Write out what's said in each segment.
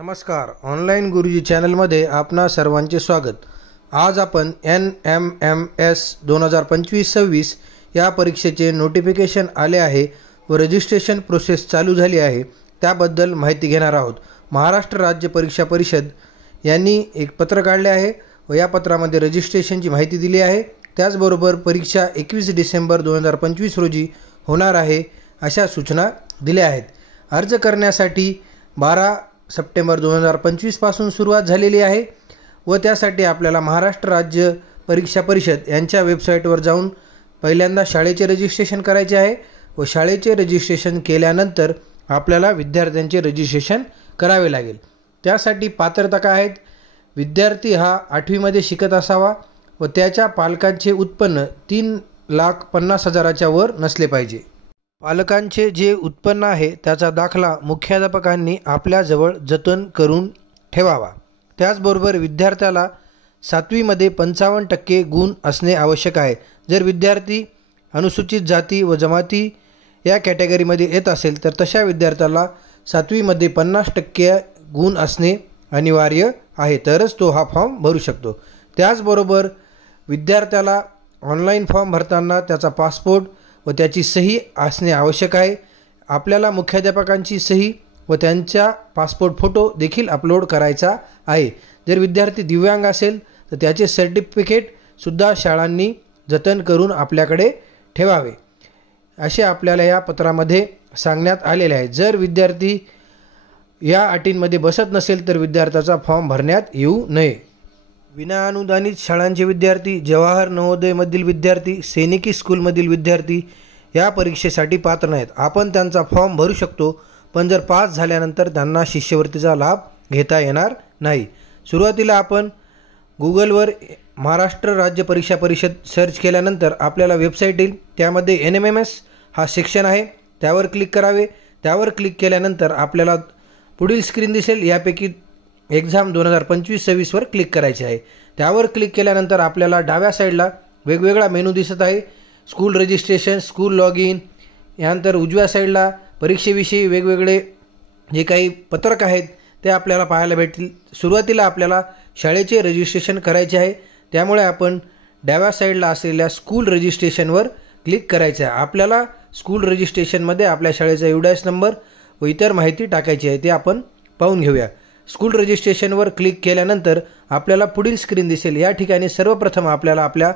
नमस्कार, ऑनलाईन गुरुजी चॅनलमध्ये आपणा सर्वांचे स्वागत। आज आपण NMMS 2025-26 या परीक्षेचे नोटिफिकेशन आले आहे व रजिस्ट्रेशन प्रोसेस चालू झाली आहे त्याबद्दल माहिती घेणार आहोत। महाराष्ट्र राज्य परीक्षा परिषद यांनी एक पत्र काढले आहे व या पत्रामध्ये रजिस्ट्रेशनची माहिती दिली आहे। त्याचबरोबर परीक्षा 21 डिसेंबर 2025 रोजी होणार आहे अशा सूचना दिल्या आहेत। अर्ज करण्यासाठी 12 सप्टेंबर 2025 पासून सुरुवात झालेली आहे व त्यासाठी आपल्याला महाराष्ट्र राज्य परीक्षा परिषद यांच्या वेबसाईटवर जाऊन पहिल्यांदा शाळेचे रजिस्ट्रेशन करायचे आहे व शाळेचे रजिस्ट्रेशन केल्यानंतर आपल्याला विद्यार्थ्यांचे रजिस्ट्रेशन करावे लागेल। त्यासाठी पात्रता काय आहेत? विद्यार्थी हा 8वी मध्ये शिकत असावा व त्याच्या पालकांचे उत्पन्न 3,50,000च्या वर नसले पाहिजे। पालकांचे जे उत्पन्न आहे त्याचा दाखला मुख्याध्यापकांनी आपल्याजवळ जतन करून ठेवावा। त्याचबरोबर विद्यार्थ्याला 7वी मध्ये 55% गुण असणे आवश्यक आहे। जर विद्यार्थी अनुसूचित जाती व जमाती या कॅटेगरीमध्ये येत असेल तर तशा विद्यार्थ्याला 7वी मध्ये 50% गुण असणे अनिवार्य आहे, तरच तो हा फॉर्म भरू शकतो। त्याचबरोबर विद्यार्थ्याला ऑनलाईन फॉर्म भरताना त्याचा पासपोर्ट व त्याची सही असणे आवश्यक आहे। आपल्याला मुख्याध्यापकांची सही व त्यांचा पासपोर्ट फोटो देखील अपलोड करायचा आहे। जर विद्यार्थी दिव्यांग असेल तर त्याचे सर्टिफिकेट सुद्धा शाळांनी जतन करून आपल्याकडे ठेवावे असे आपल्याला या पत्रामध्ये सांगण्यात आलेले आहे। जर विद्यार्थी या अटींमध्ये बसत नसेल तर विद्यार्थ्याचा फॉर्म भरण्यात येऊ नये। विनाअनुदानित शाळांचे विद्यार्थी, जवाहर नवोदयमधील विद्यार्थी, सैनिकी स्कूलमधील विद्यार्थी या परीक्षेसाठी पात्र नाहीत। आपण त्यांचा फॉर्म भरू शकतो, पण जर पास झाल्यानंतर त्यांना शिष्यवृत्तीचा लाभ घेता येणार नाही। सुरुवातीला आपण गुगलवर महाराष्ट्र राज्य परीक्षा परिषद सर्च केल्यानंतर आपल्याला वेबसाईट येईल। त्यामध्ये NMMS हा सेक्शन आहे, त्यावर क्लिक करावे। त्यावर क्लिक केल्यानंतर आपल्याला पुढील स्क्रीन दिसेल, यापैकी एक्झाम 2025-26 वर क्लिक करायचे आहे। त्यावर क्लिक केल्यानंतर आपल्याला डाव्या साईडला वेगवेगळा मेनू दिसत आहे। School registration, school log in, यानंतर उजव्या साईडला परीक्षेविषयी वेगवेगळे जे काही पत्रक आहेत ते आपल्याला पाहायला भेटतील। सुरुवातीला आपल्याला शाळेचे रजिस्ट्रेशन करायचे आहे, त्यामुळे आपण डाव्या साईडला असलेल्या स्कूल रजिस्ट्रेशनवर क्लिक करायचे आहे। आपल्याला स्कूल रजिस्ट्रेशनमध्ये आपल्या शाळेचा UDAS नंबर व इतर माहिती टाकायची आहे, ते आपण पाहून घेऊया। स्कूल रजिस्ट्रेशनवर क्लिक केल्यानंतर आपल्याला पुढील स्क्रीन दिसेल। या ठिकाणी सर्वप्रथम आपल्याला आपल्या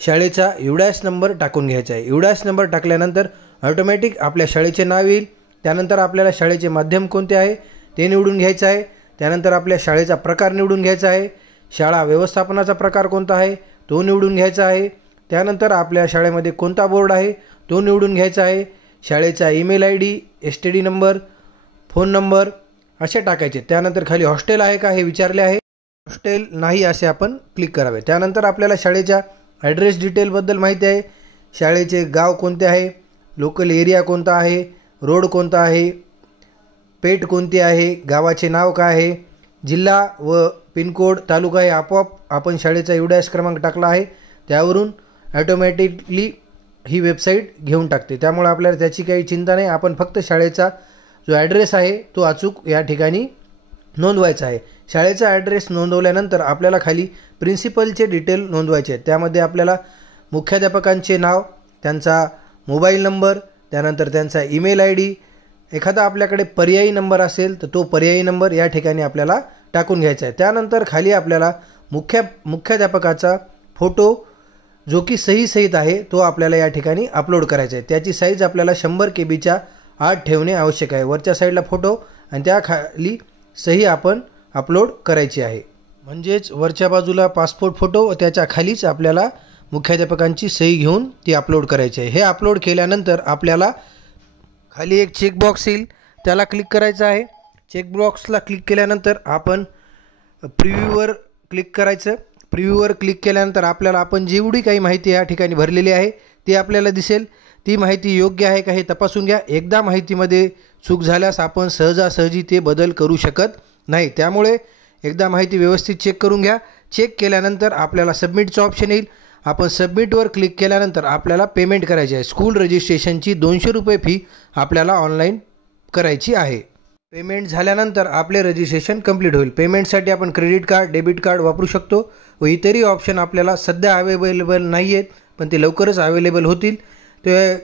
शाळेचा UDAS नंबर टाकून घ्यायचा आहे। UDAS नंबर टाकल्यानंतर ऑटोमॅटिक आपल्या शाळेचे नाव येईल। त्यानंतर आपल्याला शाळेचे माध्यम कोणते आहे ते निवडून घ्यायचं आहे। त्यानंतर आपल्या शाळेचा प्रकार निवडून घ्यायचा आहे। शाळा व्यवस्थापनाचा प्रकार कोणता आहे तो निवडून घ्यायचा आहे। त्यानंतर आपल्या शाळेमध्ये कोणता बोर्ड आहे तो निवडून घ्यायचा आहे। शाळेचा email ID, STD number, phone number असे टाकायचे। त्यानंतर खाली हॉस्टेल आहे का हे विचारले आहे, हॉस्टेल नाही असे आपण क्लिक करावे। त्यानंतर आपल्याला शाळेच्या ॲड्रेस डिटेलबद्दल माहिती आहे। शाळेचे गाव कोणते आहे, लोकल एरिया कोणता आहे, रोड कोणता आहे, पेठ कोणती आहे, गावाचे नाव काय आहे, जिल्हा व पिनकोड, तालुका हे आपोआप आपण शाळेचा UDAS क्रमांक टाकला आहे त्यावरून ॲटोमॅटिकली ही वेबसाईट घेऊन टाकते। त्यामुळे आपल्याला त्याची काही चिंता नाही। आपण फक्त शाळेचा जो ॲड्रेस आहे तो अचूक या ठिकाणी नोंदवायचा आहे। शाळेचा ॲड्रेस नोंदवल्यानंतर आपल्याला खाली प्रिन्सिपलचे डिटेल नोंदवायचे आहेत। त्यामध्ये आपल्याला मुख्याध्यापकांचे नाव, त्यांचा मोबाईल नंबर, त्यानंतर त्यांचा ईमेल ID, एखादा आपल्याकडे पर्यायी नंबर असेल तर तो पर्यायी नंबर या ठिकाणी आपल्याला टाकून घ्यायचा आहे। त्यानंतर खाली आपल्याला मुख्याध्यापकाचा फोटो जो की सहीसहित आहे तो आपल्याला या ठिकाणी अपलोड करायचा आहे। त्याची साईज आपल्याला 100 KBच्या आत ठेवणे आवश्यक आहे। वरच्या साईडला फोटो आणि त्याखाली सही आपण अपलोड करायची आहे। म्हणजेच वरच्या बाजूला पासपोर्ट फोटो व त्याच्या खालीच आपल्याला मुख्याध्यापकांची सही घेऊन ती अपलोड करायची आहे। हे अपलोड केल्यानंतर आपल्याला खाली एक चेकबॉक्स येईल, त्याला क्लिक करायचं आहे। चेकबॉक्सला क्लिक केल्यानंतर आपण प्रिव्ह्यूवर क्लिक करायचं। प्रिव्ह्यूवर क्लिक केल्यानंतर आपल्याला आपण जेवढी काही माहिती या ठिकाणी भरलेली आहे ती आपल्याला दिसेल। ती माहिती योग्य आहे का हे तपासून घ्या। एकदा माहितीमध्ये चूक झाल्यास आपण सहजासहजी ते बदल करू शकत नाही, त्यामुळे एकदा माहिती व्यवस्थित चेक करून घ्या। चेक केल्यानंतर आपल्याला सबमिटचं ऑप्शन येईल। आपण सबमिटवर क्लिक केल्यानंतर आपल्याला पेमेंट करायची आहे। स्कूल रजिस्ट्रेशनची 200 रुपये फी आपल्याला ऑनलाईन करायची आहे। पेमेंट झाल्यानंतर आपले रजिस्ट्रेशन कंप्लीट होईल. पेमेंटसाठी आपण क्रेडिट कार्ड, डेबिट कार्ड वापरू शकतो व इतरही ऑप्शन आपल्याला सध्या अवेलेबल नाही आहेत, पण ते लवकरच अवेलेबल होतील. ते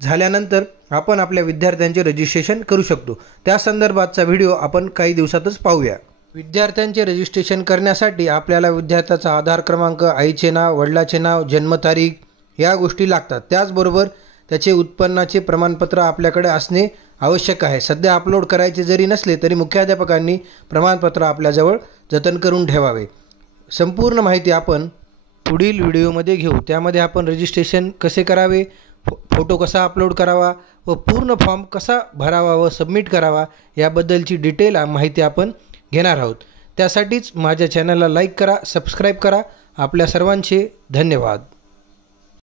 झाल्यानंतर आपण आपल्या विद्यार्थ्यांचे रजिस्ट्रेशन करू शकतो. त्या संदर्भातचा व्हिडिओ आपण काही दिवसातच पाहूया. विद्यार्थ्यांचे रजिस्ट्रेशन करण्यासाठी आपल्याला विद्यार्थ्याचा आधार क्रमांक, आईचे नाव, वडिलाचे नाव, जन्मतारीख या गोष्टी लागतात. त्याचबरोबर त्याचे उत्पन्नाचे प्रमाणपत्र आपल्याकडे असणे आवश्यक आहे. सध्या अपलोड करायचे जरी नसले तरी मुख्याध्यापकांनी प्रमाणपत्र आपल्याजवळ जतन करून ठेवावे. संपूर्ण माहिती आपण पुढील व्हिडिओमध्ये घेऊ. त्यामध्ये आपण रजिस्ट्रेशन कसे करावे, फोटो कसा अपलोड करावा व पूर्ण फॉर्म कसा भरावा व सबमिट करावा याबद्दलची डिटेल माहिती आपण घेणार आहोत. त्यासाठीच माझ्या चॅनलला लाईक करा, सबस्क्राईब करा. आपल्या सर्वांचे धन्यवाद.